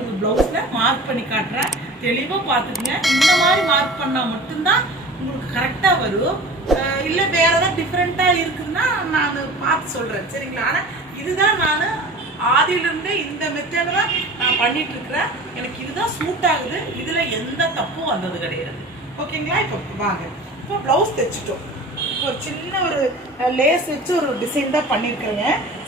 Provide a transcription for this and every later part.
உங்களுக்கு ப்ளவுஸில் மார்க் பண்ணி காட்டுறேன். தெளிவாக பார்த்துக்குங்க. இந்த மாதிரி மார்க் பண்ணால் மட்டும்தான் உங்களுக்கு கரெக்டாக வரும். இல்லை வேறு ஏதாவது டிஃப்ரெண்ட்டாக இருக்குதுன்னா நான் பார்த்து சொல்கிறேன், சரிங்களா? ஆனால் இதுதான் நான் ஆதியிலிருந்தே இந்த மெத்தேடில் தான் நான் பண்ணிட்டு இருக்கிறேன். எனக்கு இதுதான் சூட் ஆகுது. இதில் எந்த தப்பும் வந்தது கிடையாது. ஓகேங்களா? இப்போ வாங்க, இப்போ ப்ளவுஸ் தைச்சிட்டோம். இப்போ ஒரு சின்ன ஒரு லேஸ் வச்சு ஒரு டிசைன் தான் பண்ணியிருக்கிறேங்க.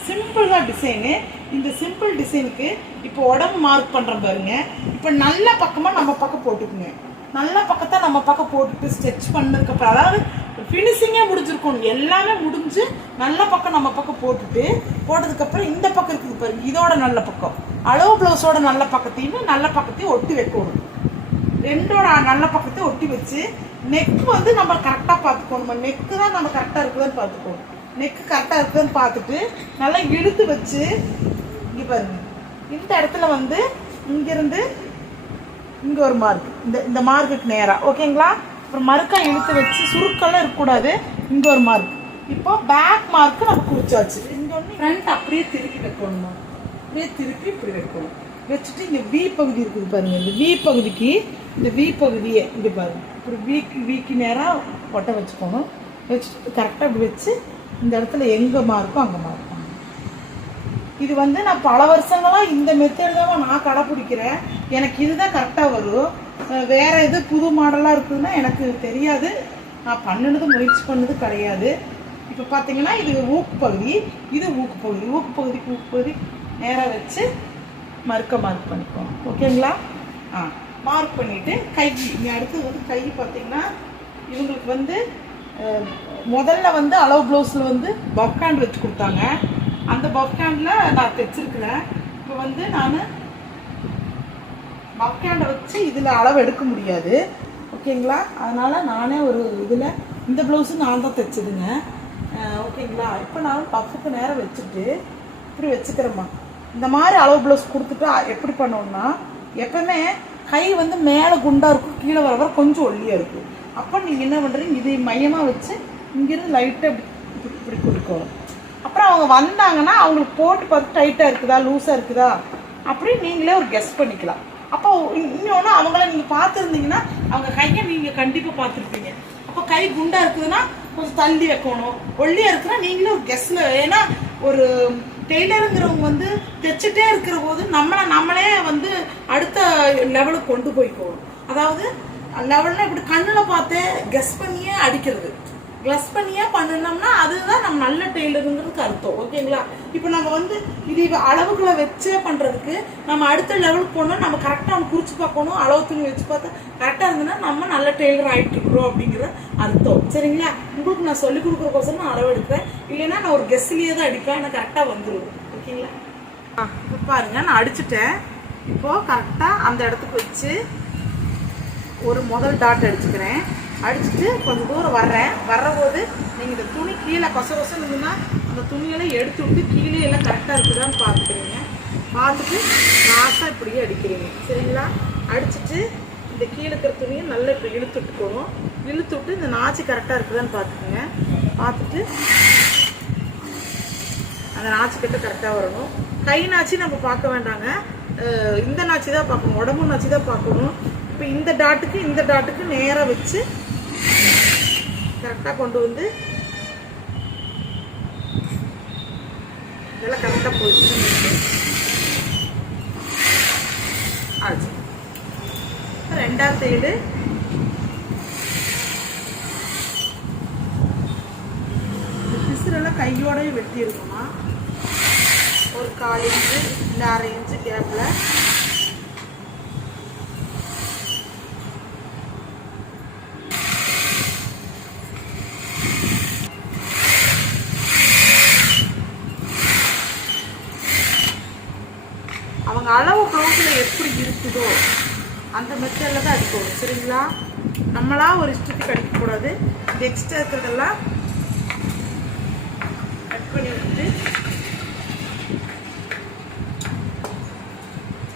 சிம்பிள் தான் டிசைனு. இந்த சிம்பிள் டிசைனுக்கு இப்போ உடம்பு மார்க் பண்ணுறோம் பாருங்க. இப்போ நல்ல பக்கமாக நம்ம பக்கம் போட்டுக்குங்க. நல்ல பக்கத்தை நம்ம பக்கம் போட்டுட்டு ஸ்டிச் பண்ணதுக்கப்புறம், அதாவது ஃபினிஷிங்கே முடிஞ்சிருக்கணும். எல்லாமே முடிஞ்சு நல்ல பக்கம் நம்ம பக்கம் போட்டதுக்கப்புறம் இந்த பக்கம் இருக்குது பாருங்க, இதோட நல்ல பக்கம் அளவு ப்ளவுஸோட நல்ல பக்கத்தையுமே நல்ல பக்கத்தையும் ஒட்டி வைக்கணும். ரெண்டோட நல்ல பக்கத்தையும் ஒட்டி வச்சு நெக் வந்து நம்ம கரெக்டாக பார்த்துக்கணும். நெக்கு தான் நம்ம கரெக்டாக இருக்குதுன்னு பார்த்துக்கணும். நெக்கு கரெக்டாக இருக்குதுன்னு பார்த்துட்டு நல்லா இழுத்து வச்சு இங்கே பாருங்க, இந்த இடத்துல வந்து இங்கிருந்து இங்கே ஒரு மார்க், இந்த மார்க்குக்கு நேராக, ஓகேங்களா? அப்புறம் மறுக்கா இழுத்து வச்சு சுருக்கெல்லாம் இருக்கக்கூடாது. இங்கே ஒரு மார்க். இப்போ பேக் மார்க்கு நம்ம குறிச்சாச்சு. இங்கே ஒன்று ஃப்ரண்ட் அப்படியே திருப்பி வைக்கணுமா, அப்படியே திருப்பி இப்படி வைக்கணும். வச்சுட்டு இங்கே வி பகுதி இருக்குது பாருங்க. இந்த வி பகுதிக்கு இந்த வி பகுதியை இங்கே பாருங்க, இப்படி வீக்கு நேராக ஒட்ட வச்சுக்கணும். வச்சுட்டு கரெக்டாக இப்படி வச்சு இந்த இடத்துல எங்கே மார்க்கோ அங்கே மார்க் பண்ணணும். இது வந்து நான் பல வருஷங்களாக இந்த மெத்தேட் தான் நான் கடைப்பிடிக்கிறேன். எனக்கு இதுதான் கரெக்டாக வரும். வேறு எது புது மாடலாக இருக்குதுன்னா எனக்கு தெரியாது. நான் முயற்சி பண்ணது கிடையாது. இப்போ பார்த்தீங்கன்னா இது ஊக்கு பகுதி, இது ஊக்கு பகுதி. ஊக்கு பகுதி நேராக வச்சு மார்க் பண்ணிக்குவோம். ஓகேங்களா? மார்க் பண்ணிவிட்டு கை, இங்கே அடுத்து வந்து கை பார்த்தீங்கன்னா இவங்களுக்கு வந்து முதல்ல வந்து அளவு ப்ளவுஸில் வந்து பஃப் ஹேண்ட் வச்சு கொடுத்தாங்க. அந்த பஃப் ஹேண்டில் நான் தைச்சிருக்கிறேன். இப்போ வந்து நான் பஃப் ஹேண்டை வச்சு இதில் அளவு எடுக்க முடியாது, ஓகேங்களா? அதனால் நானே ஒரு இதில் இந்த ப்ளவுஸு நான் தான் தைச்சதுங்க, ஓகேங்களா? இப்போ நான் பஃப்புக்கு நேரம் வச்சுட்டு இப்படி வச்சுக்கிறேம்மா. இந்த மாதிரி அளவு ப்ளவுஸ் கொடுத்துட்டு எப்படி பண்ணோம்னா, எப்பவுமே கை வந்து மேலே குண்டாக இருக்கும், கீழே வர கொஞ்சம் ஒல்லியாக இருக்கும். அப்போ நீங்கள் என்ன பண்ணுறீங்க, இது மையமாக வச்சு இங்கேருந்து லைட்டாக இப்படி கொடுக்கணும். அப்புறம் அவங்க வந்தாங்கன்னா அவங்களுக்கு போட்டு பார்த்து டைட்டாக இருக்குதா லூஸாக இருக்குதா அப்படி நீங்களே ஒரு கெஸ் பண்ணிக்கலாம். அப்போ இன்னொன்று அவங்கள நீங்கள் பார்த்துருந்தீங்கன்னா அவங்க கையை நீங்கள் கண்டிப்பாக பார்த்துருப்பீங்க. அப்போ கை குண்டாக இருக்குதுன்னா கொஞ்சம் தள்ளி வைக்கணும், ஒல்லியாக இருக்குன்னா நீங்களே ஒரு கெஸ்ஸில். ஏன்னா ஒரு டெய்லருங்கிறவங்க வந்து தைச்சிட்டே இருக்கிற போது நம்மளே வந்து அடுத்த லெவலுக்கு கொண்டு போய்க்கணும். அதாவது லெவலில் இப்படி கண்ணில் பார்த்து கெஸ் பண்ணியே அடிக்கிறது, கெஸ் பண்ணியே பண்ணினோம்னா அதுதான் நம்ம நல்ல டெய்லருங்கிறதுக்கு அர்த்தம், ஓகேங்களா? இப்போ நம்ம வந்து இது அளவுகளை வச்சே பண்ணுறதுக்கு நம்ம அடுத்த லெவலுக்கு போனால் நம்ம கரெக்டாக அவங்க குறித்து பார்க்கணும். அளவு துணி வச்சு பார்த்தா கரெக்டாக இருந்ததுன்னா நம்ம நல்ல டெய்லர் ஆகிட்டு இருக்கிறோம் அப்படிங்கிற அர்த்தம், சரிங்களா? உங்களுக்கு நான் சொல்லிக் கொடுக்குறக்கோசரம் நான் அளவு எடுக்கிறேன். இல்லைன்னா நான் ஒரு கெஸ்ஸிலேயே தான் அடிப்பேன், எனக்கு கரெக்டாக வந்துடும், ஓகேங்களா? இப்போ பாருங்க, நான் அடிச்சுட்டேன். இப்போது கரெக்டாக அந்த இடத்துக்கு வச்சு ஒரு முதல் டாட் அடிச்சுக்கிறேன். அடிச்சுட்டு கொஞ்சம் தூரம் வர்றபோது நீங்கள் இந்த துணி கீழே கொசன்னு இருந்ததுன்னா அந்த துணியெல்லாம் எடுத்து விட்டு கீழே எல்லாம் கரெக்டாக இருக்குதான்னு பார்த்துக்கிறீங்க. பார்த்துட்டு லாஸ்ட்டாக இப்படியே அடிக்கிறீங்க, சரிங்களா? அடிச்சுட்டு இந்த கீழே இருக்கிற துணியை நல்லா இப்படி இழுத்து விட்டுக்கணும். இழுத்து விட்டு இந்த நாச்சு கரெக்டாக இருக்குதான்னு பார்த்துக்குங்க. பார்த்துட்டு அந்த நாச்சுக்கிட்ட கரெக்டாக வரணும். கை நாச்சு நம்ம பார்க்க வேண்டாங்க, இந்த நாச்சு தான் பார்க்கணும், உடம்பு நாச்சு தான் பார்க்கணும். இப்போ இந்த டாட்டுக்கு நேராக வச்சு கரெக்டாக கொண்டு வந்து இதெல்லாம் கரெக்டாக போயிடுச்சு. ஆச்சு. ரெண்டாவது சைடு பிசுரெல்லாம் கையோடய வெட்டி இருக்குமா, ஒரு 1/4 இன்ச்சு இல்லை 1/2 இன்ச்சு கேப்பில் அவங்க அளவு ப்ளவுஸில் எப்படி இருக்குதோ அந்த மெத்தடில் தான் அடிக்கணும், சரிங்களா? நம்மளா ஒரு இஷ்டத்துக்கு அடிக்கக்கூடாது. இந்த எக்ஸ்ட்ரா இருக்கிறதெல்லாம் கட் பண்ணி விட்டு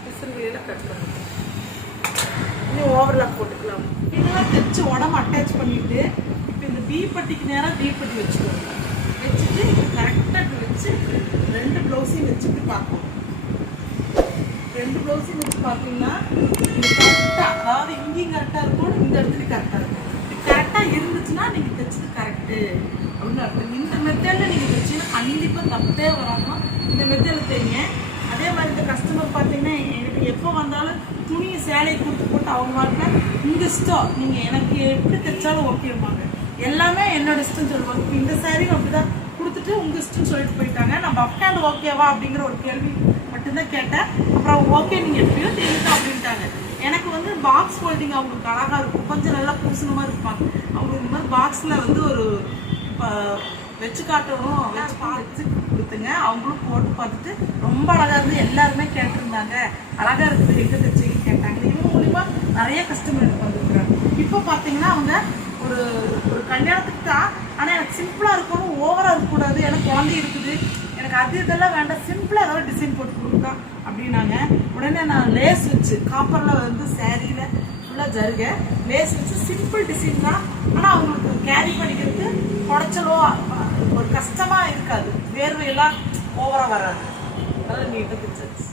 பிசுறுகளில் கட் பண்ணிட்டு இன்னும் ஓவர்லாக் போட்டுக்கலாம். இதெல்லாம் தைச்சு உடம்பு அட்டாச் பண்ணிட்டு இப்போ இந்த பீப்பட்டிக்கு நேராக பீப்பட்டி வச்சுக்கோங்க. வச்சுட்டு இது கரெக்டாக வச்சு 2 ப்ளவுஸையும் வச்சுட்டு பார்க்கணும். 2 ப்ளவுஸும் வச்சு பார்த்தீங்கன்னா இது கரெக்டாக, அதாவது இங்கேயும் கரெக்டாக இருக்கும், இந்த இடத்துலையும் கரெக்டாக இருக்கும். இது கரெக்டாக இருந்துச்சுன்னா நீங்கள் தைச்சது கரெக்டு அப்படின்னு அர்த்தம். இந்த மெத்தடில் நீங்கள் தைச்சிங்கன்னா கண்டிப்பாக தப்பே வராமல் இந்த மெத்தடில் தைங்க. அதே மாதிரி இந்த கஸ்டமர் பார்த்தீங்கன்னா எனக்கு எப்போ வந்தாலும் துணியை சேலையை கொடுத்து போட்டு அவங்க வாழ்க்கை உங்கள் இஷ்டம், நீங்கள் எனக்கு எப்படி தைச்சாலும் ஓகேம்பாங்க. எல்லாமே என்னோட இஷ்டம் சொல்லுவாங்க. இப்போ இந்த சாரியும் அப்படிதான் கொடுத்துட்டு உங்கள் இஷ்டம்னு சொல்லிட்டு போயிட்டாங்க. நான் பஃப் ஹேண்ட் ஓகேவா அப்படிங்கிற ஒரு கேள்வி மட்டும்தான் கேட்டேன். அப்புறம் ஓகே நீங்கள் எப்படியோ தெரியுது அப்படின்ட்டாங்க. எனக்கு வந்து பாக்ஸ் ஃபோல்டிங் அவங்களுக்கு அழகாக இருக்கும், கொஞ்சம் நல்லா பூசணமாக இருப்பாங்க. அவங்களுக்கு இந்த மாதிரி பாக்ஸில் வந்து ஒரு வச்சு காட்டணும், வச்சு கொடுத்துங்க. அவங்களும் போட்டு பார்த்துட்டு ரொம்ப அழகாக இருந்து எல்லாருமே கேட்டிருந்தாங்க, அழகாக இருக்குது எங்கே தைச்சிங்க கேட்டாங்க. இவங்க மூலிமா நிறைய கஸ்டமர் எனக்கு வந்துருக்குறாங்க. இப்போ பார்த்தீங்கன்னா அவங்க ஒரு ஒரு கல்யாணத்துக்கு தான், ஆனால் எனக்கு சிம்பிளாக இருக்கணும், ஓவராக இருக்கக்கூடாது, எனக்கு குழந்தை இருக்குது, எனக்கு அது இதெல்லாம் வேண்டாம், சிம்பிளாக ஏதாவது டிசைன் போட்டு கொடுத்தா அப்படின்னாங்க. உடனே நான் லேஸ் வச்சு காப்பரில் வந்து சேரீயில் ஃபுல்லாக ஜருக லேஸ் வச்சு சிம்பிள் டிசைன் தான், ஆனால் அவங்களுக்கு கேரி பண்ணிக்கிறது குடைச்சலோ ஒரு கஷ்டமாக இருக்காது, வேர்வையெல்லாம் ஓவராக வராது, நல்லா நீட்டாக தைச்சாச்சு.